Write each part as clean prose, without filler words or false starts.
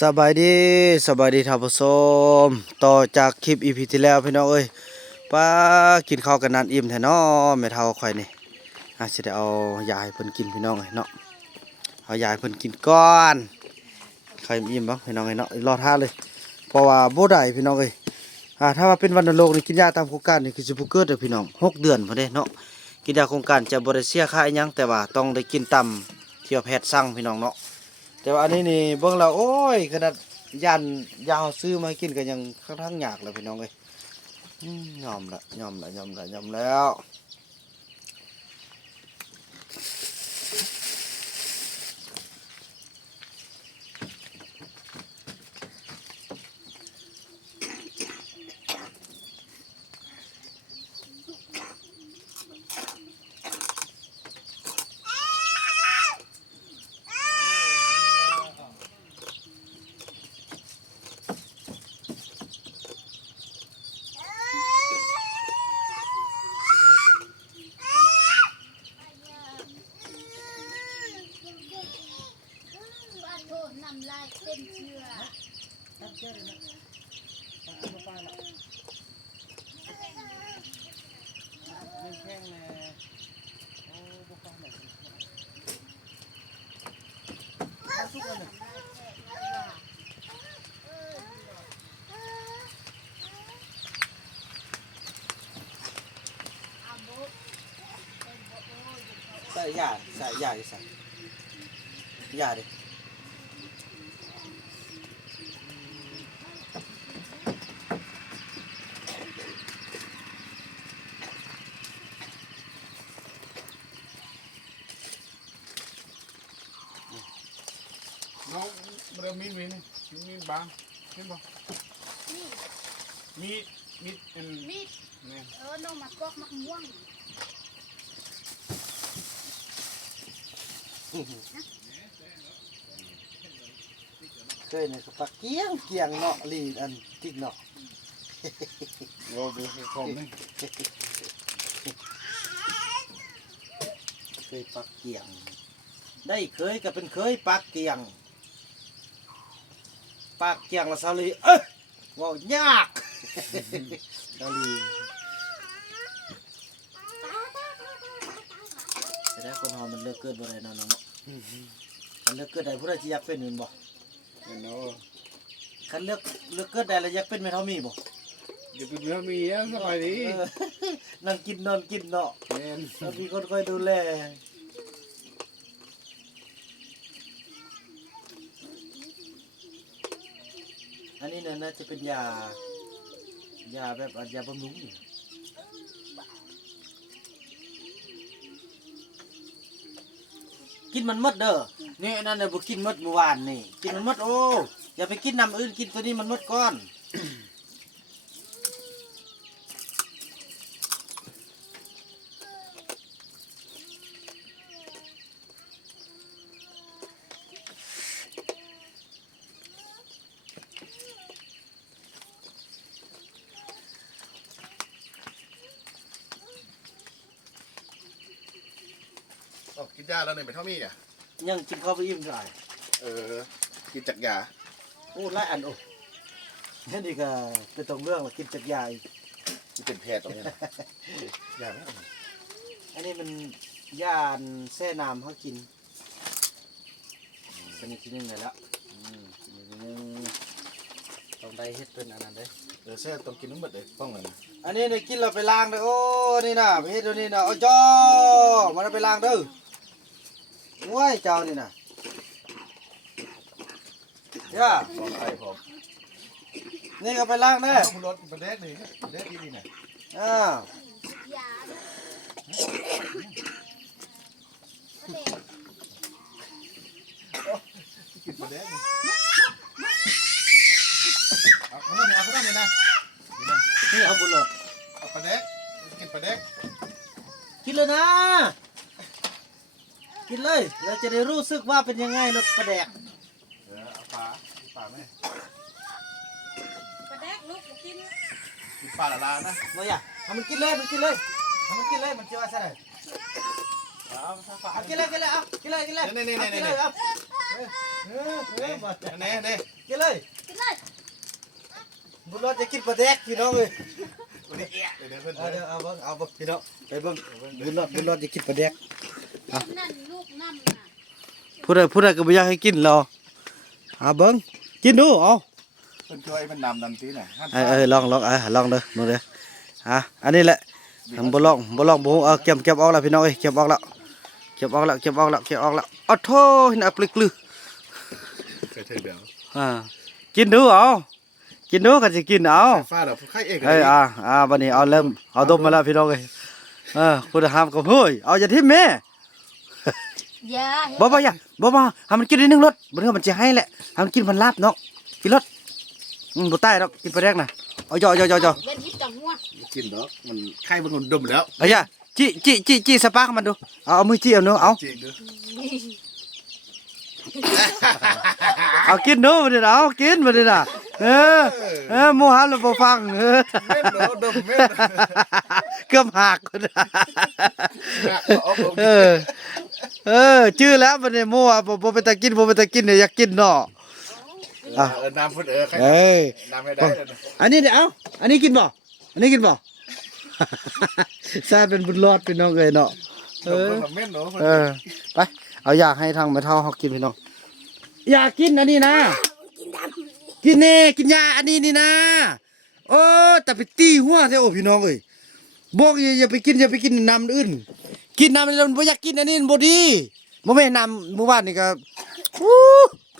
สบายดีท่านผู้ชมต่อจากคลิปอีพีที่แล้วพี่น้องเอ้ยป้ากินข้าวกันนานอิ่มแท้เนาะแม่เฒ่าข่อยนี่สิได้เอายาให้เพิ่นกินพี่น้องเอ้ยเนาะเอายาให้เพิ่นกินก่อนใครอิ่มบ่พี่น้องเอ้ยเนาะรอท่าเลยเพราะว่าบ่ได้พี่น้องเอ้ยถ้าว่าเป็นวัณโรคนี่กินยาตามโครงการนี่คือสิบ่เกิดเด้อพี่น้อง6เดือนพุ่นเด้เนาะกินยาโครงการจะบ่ได้เสียค่าอิหยังแต่ว่าต้องได้กินตามที่ว่าแพทย์สั่งพี่น้องเนาะแต่ว่าอันนี้นี่เบิ่งแล้วโอ้ยขนาดยันยาเฮาซื้อมาให้กินก็ยังค่อนข้างยากแล้วพี่น้องเอ้ยยอมแล้วน้ำลายเต็มเชื้อใส่ยาดิใส่ยาดิน้องเริ่มมีนี่มีบางเห็นบ่มีเป็น มีด แม่ น้องมากอกมักม่วงเคยนี่ก็ปักเกียงเนาะลีอันติกเนาะ โอ้ดูคอมนี่ เคยปักเกียงได้เคยก็เป็นเคยปักเกียงละซาลีว้าวยากซาลีแต่ถ้าคนเฮามันเลิกเกิดบ่ได้เนาะน้องเนาะมันเลิกเกิดได้ผู้ใดสิอยากเป็นแม่นบ่ เห็นเนาะ คันเลิกเกิดได้แล้วอยากเป็นแม่เฒ่ามีบ่ เดี๋ยวเป็นเรื่องมีอ่ะสบายดี นั่งกินนอนกินเนาะ แม่น แล้วมีคนคอยดูแลอันนี้น่าจะเป็นยาแบบยาบำรุงนี่กินมันหมดเด้อนี่นั่นน่ะบ่กินหมดเมื่อวานนี่กินมันหมดโอ้อย่าไปกินน้ำอื่นกินตัวนี้มันหมดก่อนกินยาแล้วเนี่ยไปเท่ามีอ่ะ ยังกินข้าวไปอิ่มได้ กินจากยา โอ้หลายอันโอ้นี่ก็เป็นตรงเรื่องว่ากินจากยาอีก ที่เป็นแพทย์ตรงนี้นะยาไหม อันนี้มันย่านแช่น้ำเขากินชนิดที่หนึงเลยละชนิดที่หนึงต้องได้เฮ็ดเป็นอันนั้นเด้อ แซ่ต้องกินทั้งหมดเลยต้องเลย อันนี้ได้กินเราไปล้างเด้อโอ้นี่นะไปเฮ็ดตัวนี้นะโอ้จ้อมันเอาไปล้างเด้อว้ายเจ้านี่นะย่า พร้อมไข่พร้อม นี่ก็ไปล้างเด้อ รถประเด็กเลยประเด็กดีๆหน่อย อ่าย า กินประเด็กเลยเอาเขาได้เนี่ยนะ นี่เอาบุหรี่ เอาประเด็กกินประเด็ก กินเลยนะกินเลยเราจะได้รู้สึกว่าเป็นยังไงรสปลาแดก เอาปลาไหม กระแดกลูกกิน กินปลาละลานะ มาอย่าทำมันกินเลยมันกินเลยทำมันกินเลยมันจะว่าใช่ไหม เอาปลา เอากินเลยเอากินเลย นี่ เอากินเลยเอา แน่ กินเลย กินเลย บุญรอดจะกินปลาแดกพี่น้องเลย วันนี้เดี๋ยวเพิ่น เอาเดี๋ยวเอาเบิ่งพี่น้องไปเบิ่งบุญรอดจะกินปลาแดก นั่นลูกน้ำน่ะ ผู้ใดก็บ่อยากให้กินหรอเบิ่งกินดูเอา เพิ่นช่วยมันนำตีน่ะ ลองลองเด้อนู่นเด้ออันนี้แหละทำบ่ลองบ่ฮู้เก็บออกแล้วพี่น้องเอ้ยเก็บออกแล้วอ้อโธ่น่าปลึกลือ เดี๋ยว กินดูเอากินดูก็สิกินเอา ฟ้าเราใครเอก บัดนี้เอาเริ่มเอาดมมาแล้วพี่น้องเอ้ยผู้ใดห้ามก็เฮ้ยเอาอย่าทิ่มแม่ ยา บ่อย่าบ่ให้มันกินนิดนึงรสบ่เด้อมันสิให้แหละให้มันกินมันลาบเนาะกินรสบ่ตายดอกกินปลาแดกน่ะเอาจ่อ เล่นยิบจังหัว กินดอกมันไข่มันดมแล้ว เอาอย่าจี้สปาร์กมันดูเอามือจี้เอาเนาะเอา จริงดู เอากินดูบ่ได้เอากินบ่ได้น่ะหมู่หาแล้วบ่ฟัง เม็ดเนาะดมเม็ด เกือบหักพุ่นน่ะชื่อแล้วบัดนี้หมู่ว่าบ่เป็นตากินเนี่ยอยากกินเนาะ น้ำเพิ่นใครน้ำไม่ได้ อันนี้เดี๋ยวอันนี้กินบ่แซ่เป็นบุญรอดพี่น้องเอ้ยเนาะ เม็ดเนาะ ไปเอาอยากให้ทางแม่เฒ่าเฮากินพี่น้องอยากกินอันนี้นะกินแน่กินยาอันนี้นี่นะโอ้แต่ไปตีหัวแท้โอ้พี่น้องเอ้ยบอกอย่าไปกินน้ำอื่นกินน้ำนี่แล้วบ่อยากกินอันนี้บ่ดีบ่แม่นน้ำหมู่บ้านนี่ก็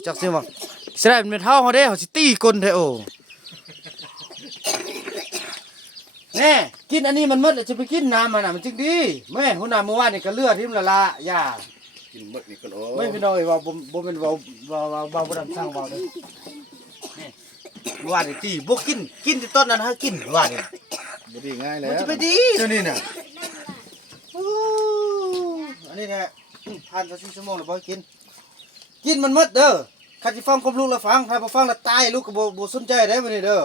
จักซิว่าสิได้เป็นแม่เฒ่าเฮาเด้เฮาสิตีก้นแท้โอ้แน่กินอันนี้มันหมดแล้วจะไปกินน้ำมันน่ะมันจึงดีแม่หัวหน้าหมู่บ้านนี่ก็เลือดทิ่มละย่า กินหมดนี่ก็โอ้ ไม่พี่น้องว่าบ่เป็นว่าบ่ดังสร้างว่าเด้ว่านี่ตีบ่กินที่ต้นนั้นหากินว่านี่ บ่ดีง่ายแล้ มัน ว จะไปดีเดี๋ยวนี้น่ะอันนี้แหละผ่านไป4ชั่วโมงแล้วบ่กินมันหมดเด้อคันสิฟังความลูกแล้วฟังถ้าบ่ฟังแล้วตายลูกก็บ่สนใจได้มื้อนี้เด้อ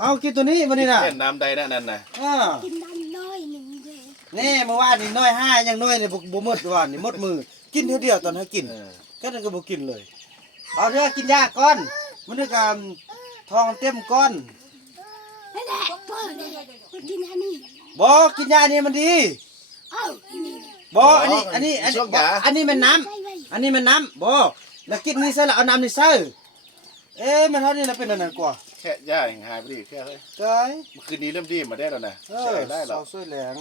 เอากินตัวนี้มื้อนี้น่ะ แค่น้ำใดนั่นน่ะ กินน้ำน้อยหนึ่งเดียว นี่เมื่อวานนี่น้อย5ยังน้อยนี่บ่หมดวานนี่หมดมือกินเท่าเดียวตอนให้กิน ก็นั่นก็บ่กินเลยเอาเด้อกินยาก่อนมันนึกว่าท้องเต็มก่อน นั่นแหละพ่อเนี่ยกินอันนี้ บ่กินยานี่มันดี เอ้าอันนี้ บ่อันนี้มันน้ำ ใส่ไว้ อันนี้มันน้ำบ่แล้วกินนี่ใส่แล้วเอาน้ำนี่ใส่มันเท่านี้แล้วเป็นอันนั้นกว่า แค่ย่าเองหายไปดิแค่เลย เก้ย เมื่อคืนนี้เริ่มดีมาได้แล้วนะใช่ได้หรอ เสาสวยแหลง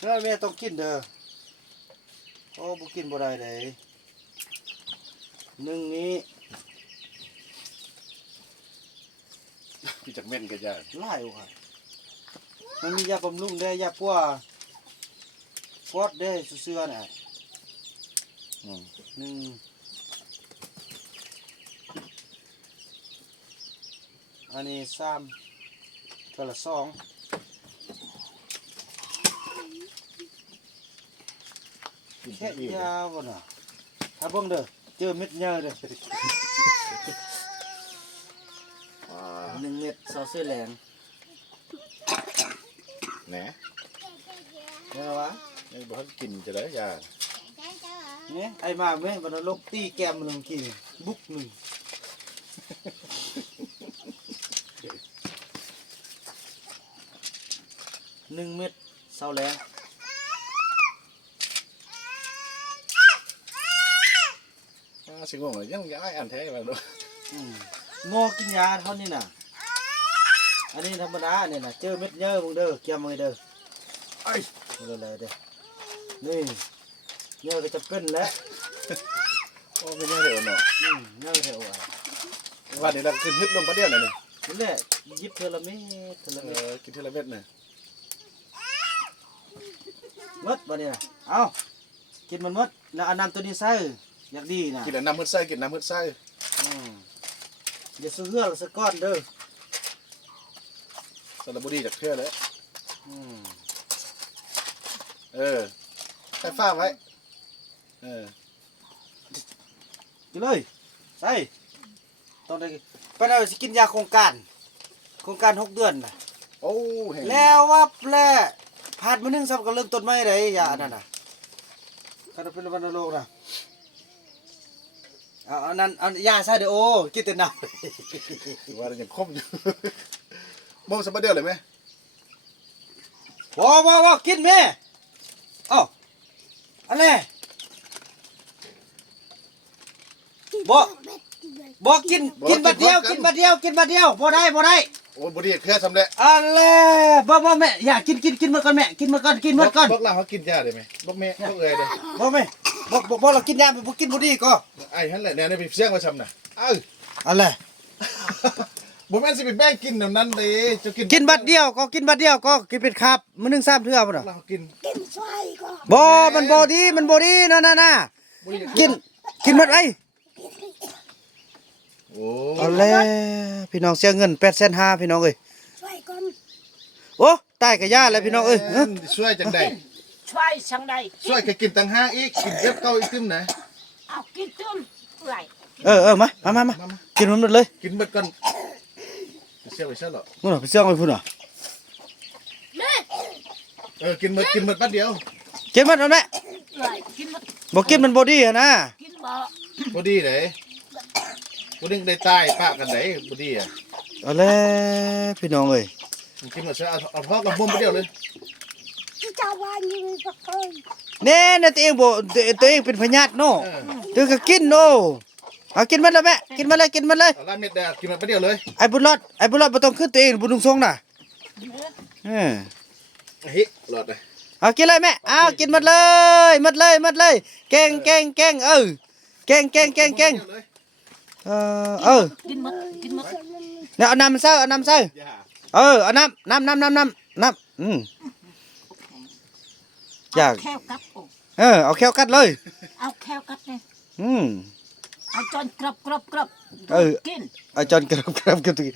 เด้อแม่ต้องกินเด้อโอ้บ่กินบ่ได้เด้หนึ่งนี้ พี่จักเม่นกับย่า หลายว่ะมันมียาบำรุงได้ยาปัวฟอดได้เสื้อๆน่ะหนึ่งอันนี้3เท่าละ2แค่ยาวบ่น่ะถ้าเบิ่งเด้อเจอเม็ดเยอะเด้อ1 เม็ดเสาเสื้อแหลง แหน เห็นวะ ยังบ่กินจะได้ย่า เนี่ยไอ้มาแม่บรรลกตีแก้มมันกินบุกหนึ่ง1 เม็ดเสาแหลง สิงงเลยยังย้ายอันแท้มาด้วย โมกินยาเท่านี้น่ะอันนี้ธรรมดาเนี่ยน่ะเจอเม็ดเยอะมึงเด้อเกี่ยมมือเด้อไอ้เลยเด้อนี่เยอะก็จะเป็นแล้ว โอ้ไม่ได้เดี๋ยวเนาะ เยอะเท่าไหร่ วันนี้เราขึ้นฮึดลงประเดี๋ยวนี่ นี่แหละยิบเทอละเม็ดกินทีละเม็ดน่ะ มดบ่เนี่ยเอากินมันมดแล้วเอาน้ำตัวนี้ใส่อยากดีนะ กินน้ำมืดไส้กินน้ำมืดไส้ อย่าซื้อเหือกสักก้อนเด้อ สารบุรีจากเพื่อเลยใส่ฟ้าไว้กินเลยใส่ต้องได้ไปเอาสิกินยาโครงการ6 เดือนน่ะ โอ้ แล้ววับแล้วผ่านมา1 ซับก็เริ่มต้นใหม่ได้ยาอันนั้นน่ะ เขาจะเป็นวันโลกนะเอาอันนั้นเอายาใส่เดี๋ยวโอ้กินแต่น้ำ ว่ายังคมอยู่ มองสบายเดียวเลยไหม ว้กินแม่เอ้าอะไรบ่กินบัดเดียวบ่ได้ โอ้บดีเครือสำเร็จ อะไรบ่แม่อยากกินหมดก่อนแม่กินหมดก่อนบอกเราเขากินยาได้ไหมบอกแม่บอกเอ๋ยเลย บ่แม่บ่เรากินยาบ่กินบ่ดีก็ ไอ้ฮันแหละเนี่ยไปเสี่ยงมาชำน่ะอะไร บ่แม่นสิไปแบ่งกินแบบนั้นเด้จะกินบัดเดียวก็กินเป็นคาบมื้อนึง3เทื่อพุ่นน่ะ เรากิน กินช่วยก็ บ่มันบ่ดีน่ะกินหมดไอ้ โอ้ เอาแล้วพี่น้องเสียเงิน8,500,000พี่น้องเอ้ย ช่วยก่อน โอ้ตายกับย่าแล้วพี่น้องเอ้ย ช่วยจังได๋ ช่วยช่างใด ช่วยก็กินตั้ง5อีกกินเก็บเก่าอีกตึ้มนะ เอากินต้มไหล มากินมันหมดเลย กินหมดก่อนเสี่ยงไปซะหรอ นู่นน่ะไปเชื่องไปพุ่นน่ะ แม่ กินหมดบัดเดียว กินมันเอาแม่ ไหลกินหมด บ่กินมันบ่ดีอะนะ กินบ่ บ่ดีเด้บ่ดึงได้ตายปะกันได้บ่ดีอ่ะ เอาแล้วพี่น้องเอ้ย กินหมดซะเอาพอกับบ่มบัดเดียวเลย ที่เจ้าว่าอยู่บ่เคย แน่นะตัวเองบ่ตัวเองเป็นพญาติเนาะตัวก็กินโน่เอากินมันแล้วแม่กินมันเลย เอาละเม็ดแดงกินหมดบัดเดียวเลย ไอ้บุญรอดบ่ต้องขึ้นตัวเองบุญลุงทรงน่ะเออ เฮ้ยหลอดเลย เอากินเลยแม่เอากินหมดเลย เก่งเก่งเก่งเออ กินหมดเนี่ยเอาน้ำมันใส่เอาน้ำใส่ อย่า เอาน้ำอยาก แควกัดโอ้ เอาแควกัดเลย เอาแควกัดเนี่ย เอาจนกรอบกิน เอาจอนกรับกันตุก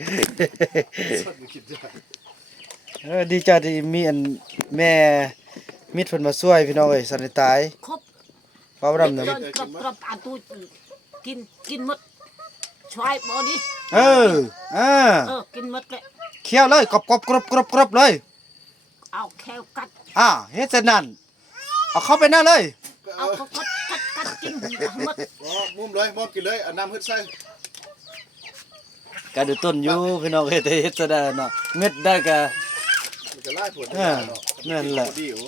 สดกินจ้ะ ดีใจที่มีอันแม่มิตรเพิ่นมาช่วยพี่น้องเอ้ยสันนิตาย ครบ เพราะว่า จ นำ นกรอบอันตู้กินหมดช่วยบ่ดิ กินหมดเลย เคี่ยวเลยกรอบเลย เอาแควกัด เฮ็ดเสร็จนั่นเอาเข้าไปนั่นเลย เอากัดกินหมด มุมเลยมอบกินเลยเอาน้ำขึ้นใส่ ก็ดูต้นอยู่พี่น้องเอ้ยแต่เฮ็ดซะได้เนาะเม็ดได้ก็ มันจะไล่ผล นั่นแหละ ดีโอ้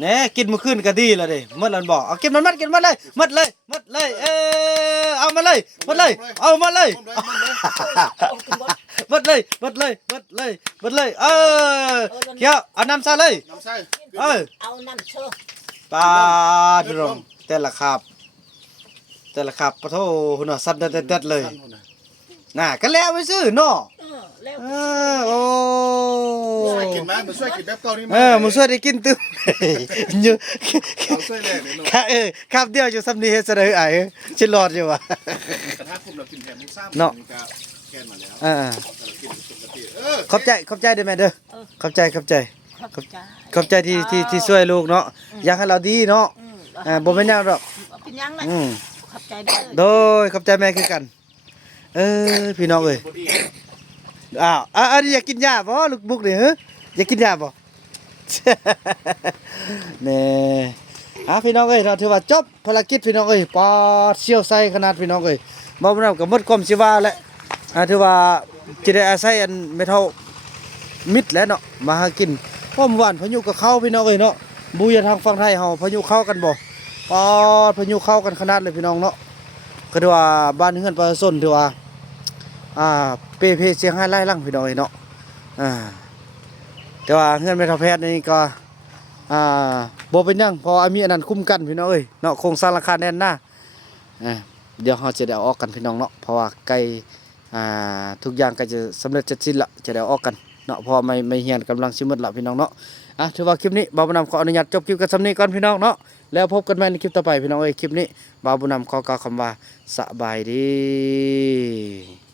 แหน่กินมื้อคืนก็ดีแล้วเด้หมดแล้วบ่เอากินมันเลยเอามาเลยเอามาเลย หมดเลยเคี่ยวเอาน้ำซะเลย น้ำใส่ เอาน้ำเชื่อ ปลาดรมแต่ละครับปะโทหุ่นน่ะสั่นเด็ดๆเลยน่ะก็แล้วไปซื้อเนาะ แล้ว โอ้ ช่วยกินมามาช่วยกินแบบเก่านี่ มึงช่วยได้กินตึมอยู่ เอาช่วยแรกเลยเนาะ ครับเดียวอยู่สำนีเฮ็ดซะได้ไอ้สิรอดอยู่ว่ะ แต่ถ้าคุมเรากินแถมมุ้งซ้ำ เนาะ ก็แกนมาแล้ว อ่า กินปกติขอบใจเด้อแม่เด้อขอบใจ ขอบใจ ขอบใจที่ช่วยลูกเนาะอยากให้เราดีเนาะบ่เป็นหยังดอก เป็นยังไงขอบใจเด้อ โดยขอบใจแม่คือกันพี่น้องเอ้ย บดี อันนี้อยากกินยาบ่ลูกบุกนี่ฮะอยากกินยาบ่ แน่พี่น้องเอ้ยเราถือว่าจบภารกิจพี่น้องเอ้ยปอดเชี่ยวไส้ขนาดพี่น้องเอ้ยบ่นำก็หมดความสิว่าแหละถือว่าสิได้อาศัยอันไม่เท่ามิตรแล้วเนาะมาหากินเพราะเมื่อวานพายุก็เข้าพี่น้องเอ้ยเนาะบุยทางฝั่งไทยเฮาพายุเข้ากันบ่ปอดพายุเข้ากันขนาดเลยพี่น้องเนาะก็ถือว่าบ้านเฮือนประชาชนถือว่าเปเสียงให้ไล่ลังพี่น้องเอ้ยเนาะแต่ว่าเฮือนแม่ทัพแพทย์นี่ก็บ่เป็นหยังเพอมีอันนั้นคุ้มกันพี่น้องเอ้ยเนาะโครงสร้างราคาแน่นหน้าเดี๋ยวเราจะได้เอาออกกันพี่น้องเนาะเพราะว่าใกล้ทุกอย่างก็จะสำเร็จเสร็จสิ้นละจะได้เอาออกกันเนาะเพอไม่เฮียนกำลังสิหมดละพี่น้องเนาะถือว่าคลิปนี้บ่าวบุญนำขออนุญาตจบคลิปกันสำนี้ก่อนพี่น้องเนาะแล้วพบกันใหม่ในคลิปต่อไปพี่น้องเอ้ยคลิปนี้บ่าวบุญนำขอกล่าวคำว่าสบายดี